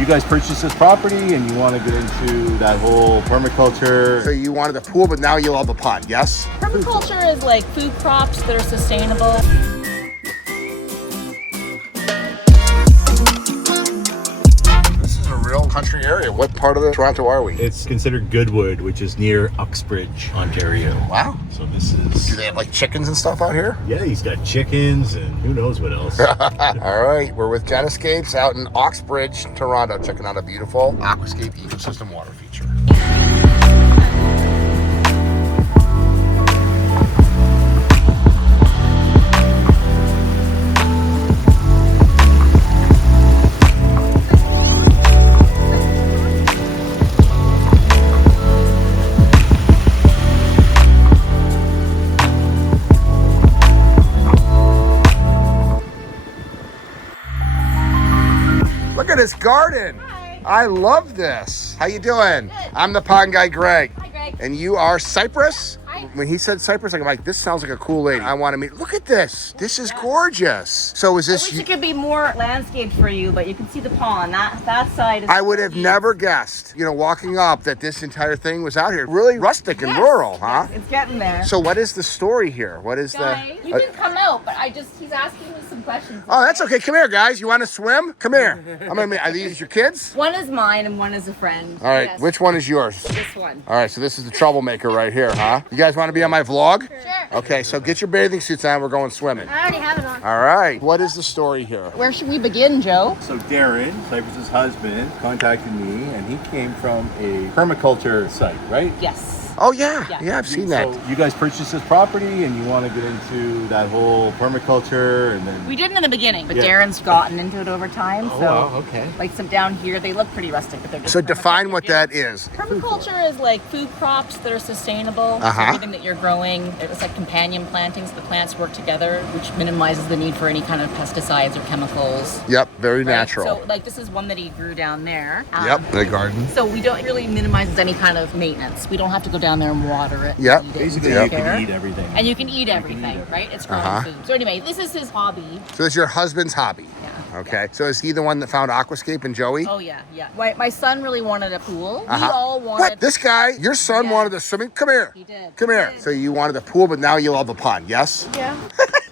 you guys purchased this property and you want to get into that whole permaculture. So you wanted a pool, but now you love the pond, yes? Permaculture is like food crops that are sustainable. This is a real country area. What part of Toronto are we? It's considered Goodwood, which is near Uxbridge, Ontario. Wow. So this is... Do they have like chickens and stuff out here? Yeah, he's got chickens and who knows what else. All right, we're with Genoscapes out in Uxbridge, Toronto, checking out a beautiful Aquascape ecosystem water feature. Look at this garden. Hi. I love this. How you doing? Good. I'm the pond guy, Greg. Hi, Greg. And you are Cypress? Hi. When he said Cypress, I'm like, this sounds like a cool lady. I want to meet. Look at this. This is gorgeous. So is I this... wish it could be more landscaped for you, but you can see the pond. That side is... I would have never guessed, walking up that this entire thing was out here. Really rustic and rural, huh? Yes, it's getting there. So what is the story here? What is Guy, you can come out, but he's asking me some questions. Oh, that's okay. Come here, guys. You want to swim? Come here. Are these your kids? One is mine and one is a friend. All right. Yes. Which one is yours? This one. All right. So this is the troublemaker right here, huh? You guys want to be on my vlog? Sure. Okay. So get your bathing suits on. We're going swimming. I already have it on. All right. What is the story here? Where should we begin, Joe? So Darren, Cypress's husband, contacted me and he came from a permaculture site, right? Yes. Oh, yeah. Yeah. Yeah, I've seen that. So you guys purchased this property and you want to get into that whole permaculture and then... We didn't in the beginning, but Yeah. Darren's gotten into it over time. Oh, so, wow, okay. like some down here, they look pretty rustic, but they're just So define what permaculture that units. is. Permaculture is like food crops that are sustainable. So Uh-huh. everything that you're growing, it's like companion plantings. The plants work together, which minimizes the need for any kind of pesticides or chemicals. Yep. Very Right? natural. So like this is one that he grew down there. Yep. The garden. So we don't really minimizes any kind of maintenance. We don't have to go down there and water it. Yep. feed it, Basically, take you care. can eat everything. And you can eat everything, right? It's growing Uh-huh. food. So anyway, this is his hobby. So it's your husband's hobby. Yeah. Okay. So is he the one that found Aquascape and Joey? Oh yeah, yeah. My son really wanted a pool. Uh-huh. We all wanted. What? This guy? Your son Yeah. wanted a swimming? Come here. He did. Come here. So you wanted a pool, but now you love the pond, yes? Yeah.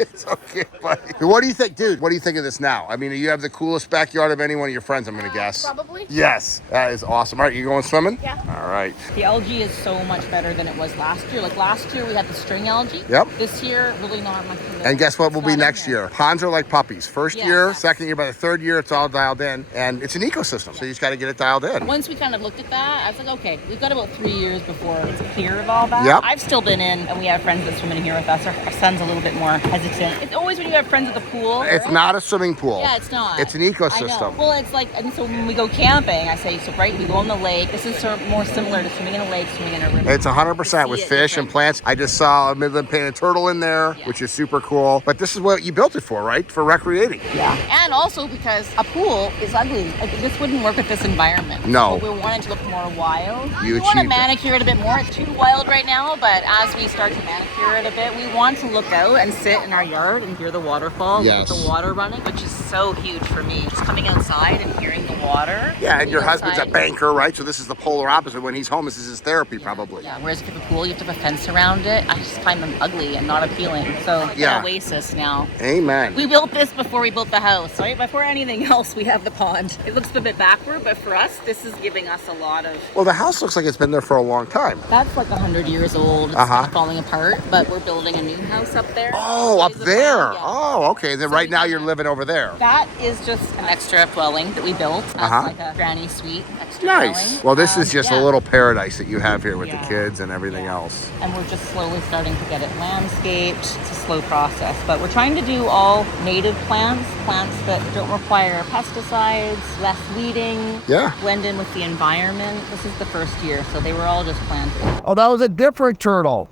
It's okay, buddy. What do you think, dude? What do you think of this now? I mean, you have the coolest backyard of any one of your friends, I'm going to guess. Probably. Yes. That is awesome. All right, you going swimming? Yeah. All right. The algae is so much better than it was last year. Like last year, we had the string algae. Yep. This year, really not much. of it. And guess what will It's be not in next there. year? Ponds are like puppies. First Yeah. year, second year, by the third year, it's all dialed in. And it's an ecosystem, so you just got to get it dialed in. Once we kind of looked at that, I was like, okay, we've got about 3 years before it's clear of all that. Yep. I've still been in, and we have friends that swim in here with us. Our son's a little bit more hesitant. It's always when you have friends at the pool. It's right? not a swimming pool. Yeah, it's not. It's an I know. ecosystem. Well, it's like, and so when we go camping, I say, so right, we go on the lake. This is sort of more similar to swimming in a lake, swimming in a river. It's 100% You with see it fish and different. plants. I just saw a Midland painted turtle in there, Yeah. which is super cool. But this is what you built it for, right? For recreating. Yeah, and also because a pool is ugly. Like, this wouldn't work with this environment. No. So we wanted to look more wild. You We want to achieved that. manicure it a bit more. It's too wild right now, but as we start to manicure it a bit, we want to look out and sit in our yard and hear the waterfall, Yes. look at the water running, which is so huge for me. Just coming outside and hearing the water. Yeah, and your being husband's a outside. banker, right? So this is the polar opposite. When he's home, this is his therapy, probably. Yeah, whereas if you have a pool, you have to have a fence around it. I just find them ugly and not appealing. So it's Yeah. an oasis now. Amen. We built this before we built the house, right? Before anything else, we have the pond. It looks a bit backward, but for us, this is giving us a lot of... Well, the house looks like it's been there for a long time. That's like 100 years old. It's Uh-huh. kind of falling apart, but we're building a new house up there. Oh, up It's a there. pond, yeah. Oh, okay. Then So right we now can- you're living over there. That is just an extra dwelling that we built. That's Uh-huh. like a granny suite extra Nice. dwelling. Well, this is just a Yeah. little paradise that you have here with Yeah. the kids and everything Yeah. else. And we're just slowly starting to get it landscaped. It's a slow process, but we're trying to do all native plants that don't require pesticides, less weeding, Yeah. blend in with the environment. This is the first year, so they were all just planted. Oh, that was a different turtle.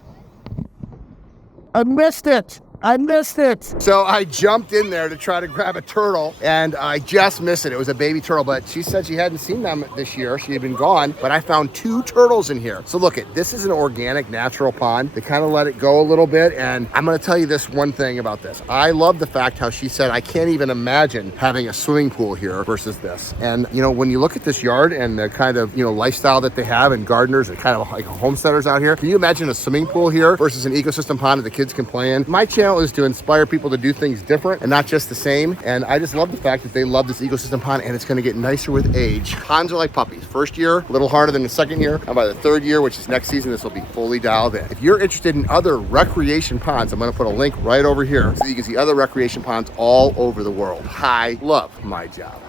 I missed it. I missed it. So I jumped in there to try to grab a turtle and I just missed it. It was a baby turtle, but she said she hadn't seen them this year. She had been gone, but I found 2 turtles in here. So look, this is an organic, natural pond. They kind of let it go a little bit. And I'm going to tell you this one thing about this. I love the fact how she said, I can't even imagine having a swimming pool here versus this. And you know, when you look at this yard and the kind of, you know, lifestyle that they have and gardeners and kind of like homesteaders out here, can you imagine a swimming pool here versus an ecosystem pond that the kids can play in? My channel is to inspire people to do things different and not just the same. And I just love the fact that they love this ecosystem pond, and it's going to get nicer with age. Ponds are like puppies. First year, a little harder than the second year. And by the third year, which is next season, this will be fully dialed in. If you're interested in other recreation ponds, I'm going to put a link right over here so you can see other recreation ponds all over the world. I love my job.